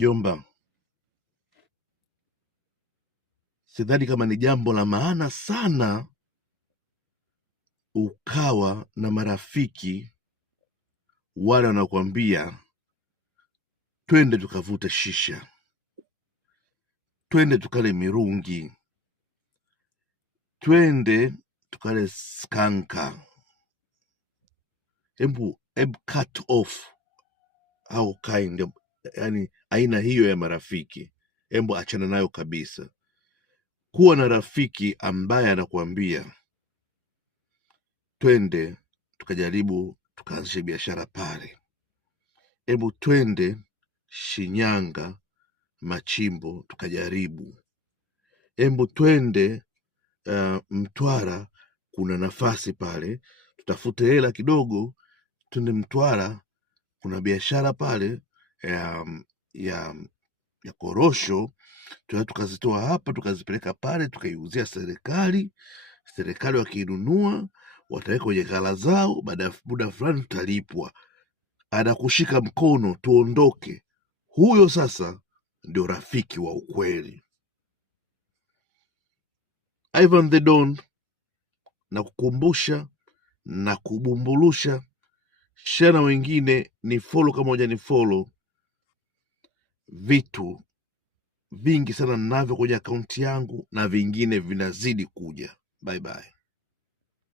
Mjomba, sidhani kama ni jambo la maana sana ukawa na marafiki wale wanakuambia twende tukavute shisha, twende tukale mirungi, twende tukale skanka. Hebu cut off au kind, yani aina hiyo ya marafiki, hebu achana nayo kabisa. Kuwa na rafiki ambaye anakuambia twende tukajaribu tukaanzishe biashara pale, hebu twende Shinyanga machimbo tukajaribu, hebu twende Mtwara kuna nafasi pale, tutafute hela kidogo, twende Mtwara kuna biashara pale ya korosho, tunaweza tukazitoa hapa tukazipeleka pale tukaiuzia serikali wakiinunua wataweka kwenye ghala zao, baada ya muda fulani tutalipwa. Anakushika mkono tuondoke. Huyo sasa ndio rafiki wa ukweli. Ivan the Don na kukumbusha na kubumbulusha, share na wengine, ni follow kama moja ni follow. Vitu vingi sana ninavyo kwenye akaunti yangu na vingine vinazidi kuja. Bye bye.